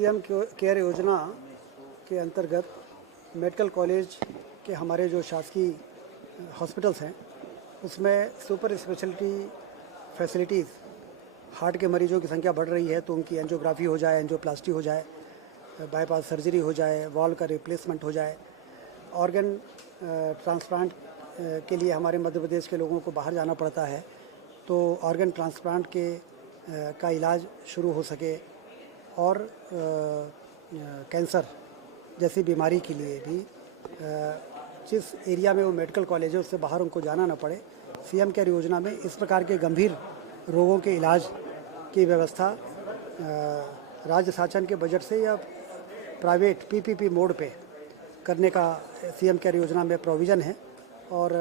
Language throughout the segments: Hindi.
सीएम केयर योजना के अंतर्गत मेडिकल कॉलेज के हमारे जो शासकीय हॉस्पिटल्स हैं उसमें सुपर स्पेशलिटी फैसिलिटीज़, हार्ट के मरीजों की संख्या बढ़ रही है तो उनकी एंजियोग्राफी हो जाए, एंजियोप्लास्टी हो जाए, बाईपास सर्जरी हो जाए, वॉल्व का रिप्लेसमेंट हो जाए, ऑर्गन ट्रांसप्लांट के लिए हमारे मध्य प्रदेश के लोगों को बाहर जाना पड़ता है तो ऑर्गन ट्रांसप्लांट का इलाज शुरू हो सके और कैंसर जैसी बीमारी के लिए भी जिस एरिया में वो मेडिकल कॉलेज है उससे बाहर उनको जाना ना पड़े। सीएम केयर योजना में इस प्रकार के गंभीर रोगों के इलाज की व्यवस्था राज्य शासन के बजट से या प्राइवेट पीपीपी मोड पे करने का सीएम केयर योजना में प्रोविज़न है और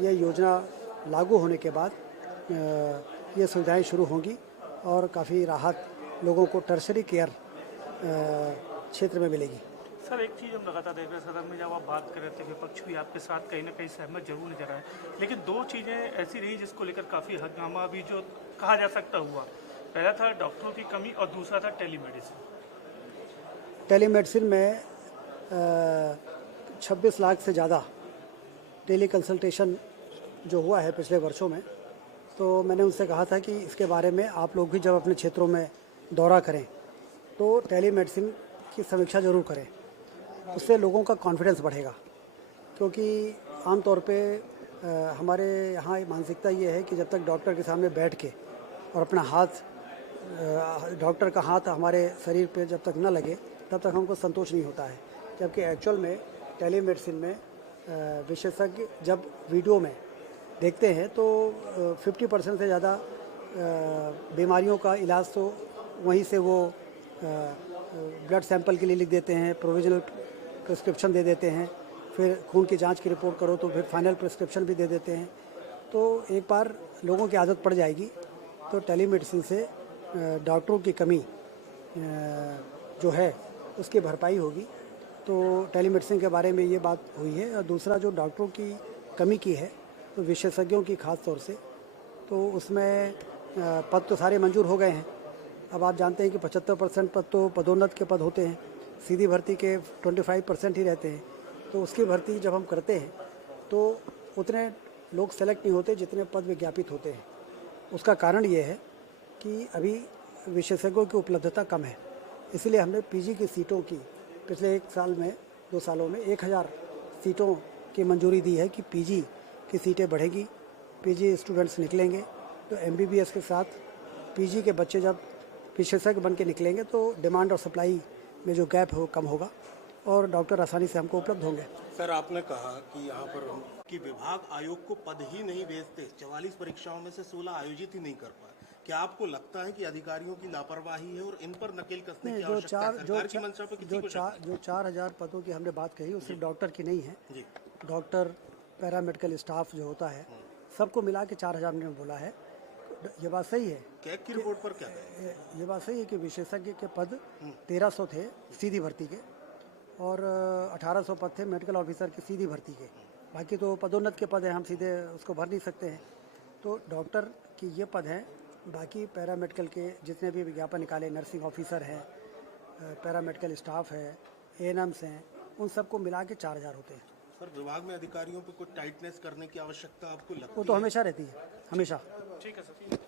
ये योजना लागू होने के बाद ये सुविधाएं शुरू होंगी और काफ़ी राहत लोगों को टर्शरी केयर क्षेत्र में मिलेगी। सर, एक चीज़ हम लगातार देख रहे हैं सदन में, जब आप बात कर रहे थे विपक्ष भी आपके साथ कहीं ना कहीं सहमत जरूर नजर आए, लेकिन दो चीज़ें ऐसी रही जिसको लेकर काफ़ी हंगामा भी जो कहा जा सकता हुआ। पहला था डॉक्टरों की कमी और दूसरा था टेलीमेडिसिन। टेलीमेडिसिन में 26 लाख से ज़्यादा टेली कंसल्टेशन जो हुआ है पिछले वर्षों में, तो मैंने उनसे कहा था कि इसके बारे में आप लोग भी जब अपने क्षेत्रों में दौरा करें तो टेलीमेडिसिन की समीक्षा ज़रूर करें, उससे लोगों का कॉन्फिडेंस बढ़ेगा। क्योंकि आमतौर पे हमारे यहाँ मानसिकता ये है कि जब तक डॉक्टर के सामने बैठ के और अपना हाथ डॉक्टर का हाथ हमारे शरीर पे जब तक न लगे तब तक हमको संतोष नहीं होता है, जबकि एक्चुअल में टेलीमेडिसिन में विशेषज्ञ जब वीडियो में देखते हैं तो 50% से ज़्यादा बीमारियों का इलाज तो वहीं से वो ब्लड सैंपल के लिए लिख देते हैं, प्रोविजनल प्रिस्क्रिप्शन दे देते हैं, फिर खून की जांच की रिपोर्ट करो तो फिर फाइनल प्रिस्क्रिप्शन भी दे देते हैं। तो एक बार लोगों की आदत पड़ जाएगी तो टेलीमेडिसिन से डॉक्टरों की कमी जो है उसकी भरपाई होगी। तो टेलीमेडिसिन के बारे में ये बात हुई है। और दूसरा जो डॉक्टरों की कमी की है तो विशेषज्ञों की खास तौर से, तो उसमें पद तो सारे मंजूर हो गए हैं। अब आप जानते हैं कि 75% पद तो पदोन्नत के पद होते हैं, सीधी भर्ती के 25% ही रहते हैं। तो उसकी भर्ती जब हम करते हैं तो उतने लोग सेलेक्ट नहीं होते जितने पद विज्ञापित होते हैं। उसका कारण ये है कि अभी विशेषज्ञों की उपलब्धता कम है, इसलिए हमने पीजी की सीटों की पिछले 2 सालों में 1000 सीटों की मंजूरी दी है कि पीजी की सीटें बढ़ेगी, पीजी स्टूडेंट्स निकलेंगे तो एमबीबीएस के साथ पीजी के बच्चे जब विशेषज्ञ बन के निकलेंगे तो डिमांड और सप्लाई में जो गैप है वो कम होगा और डॉक्टर आसानी से हमको उपलब्ध होंगे। सर, आपने कहा कि यहाँ पर कि विभाग आयोग को पद ही नहीं भेजते, 44 परीक्षाओं में से 16 आयोजित ही नहीं कर पाए। क्या आपको लगता है कि अधिकारियों की लापरवाही है और इन पर नकेल कसने की आवश्यकता है? सरकार की मंशा पे किसी को जो 4000 पदों की हमने बात कही वो सिर्फ डॉक्टर की नहीं है जी। डॉक्टर, पैरामेडिकल स्टाफ जो होता है सबको मिला के 4000 ने बोला है। ये बात सही है। कैग की रिपोर्ट पर क्या है? ये बात सही है कि विशेषज्ञ के पद 1300 थे सीधी भर्ती के और 1800 पद थे मेडिकल ऑफिसर की सीधी भर्ती के। बाकी तो पदोन्नत के पद हैं, हम सीधे उसको भर नहीं सकते हैं। तो डॉक्टर की ये पद हैं, बाकी पैरामेडिकल के जितने भी विज्ञापन निकाले, नर्सिंग ऑफिसर हैं, पैरामेडिकल स्टाफ है, एएनएम्स हैं, उन सबको मिला के 4000 होते हैं। सर, विभाग में अधिकारियों पे कुछ टाइटनेस करने की आवश्यकता आपको लगती है? वो तो हमेशा रहती है, हमेशा। ठीक है सर।